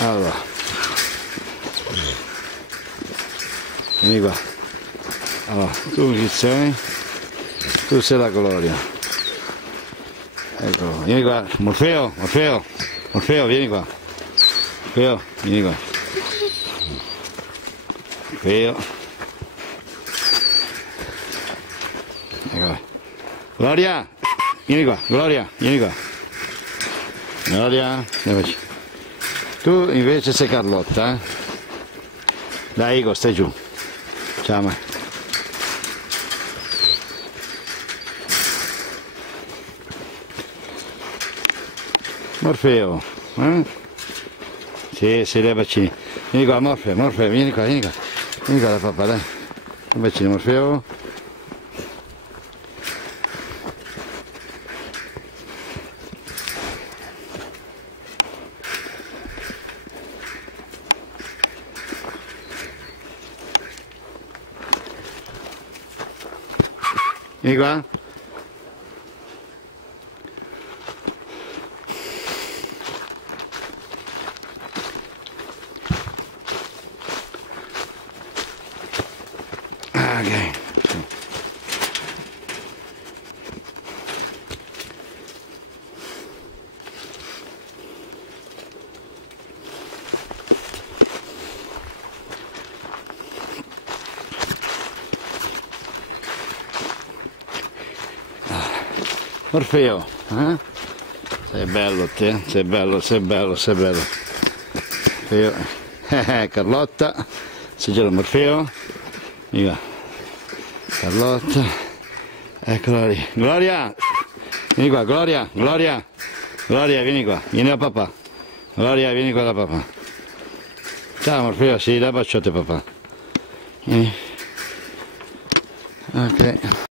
Allora, vieni qua. Allora, tu chi sei? Tu sei la Gloria. Ecco, vieni qua. Morfeo, Morfeo, Morfeo, vieni qua. Morfeo, vieni qua. Morfeo. Ecco qua. Gloria, vieni qua. Gloria, vieni qua. Gloria, tu invece sei Carlotta, eh? Dai, Igo, stai giù. Ciao, ma. Morfeo, eh? Sì, dai bacini. Vieni qua, Morfeo, Morfeo, vieni qua, vieni qua. Vieni qua da papà, dai. Un bacino, Morfeo. Vieni qua. Ok. Morfeo, eh? Sei bello te, sei bello, sei bello, sei bello. Morfeo. Carlotta, sei già Morfeo. Vieni qua. Carlotta, eccola lì. Gloria, vieni qua, Gloria, Gloria, Gloria, vieni qua, vieni da papà. Gloria, vieni qua da papà. Ciao Morfeo, sì, dai bacciotte papà. Ok.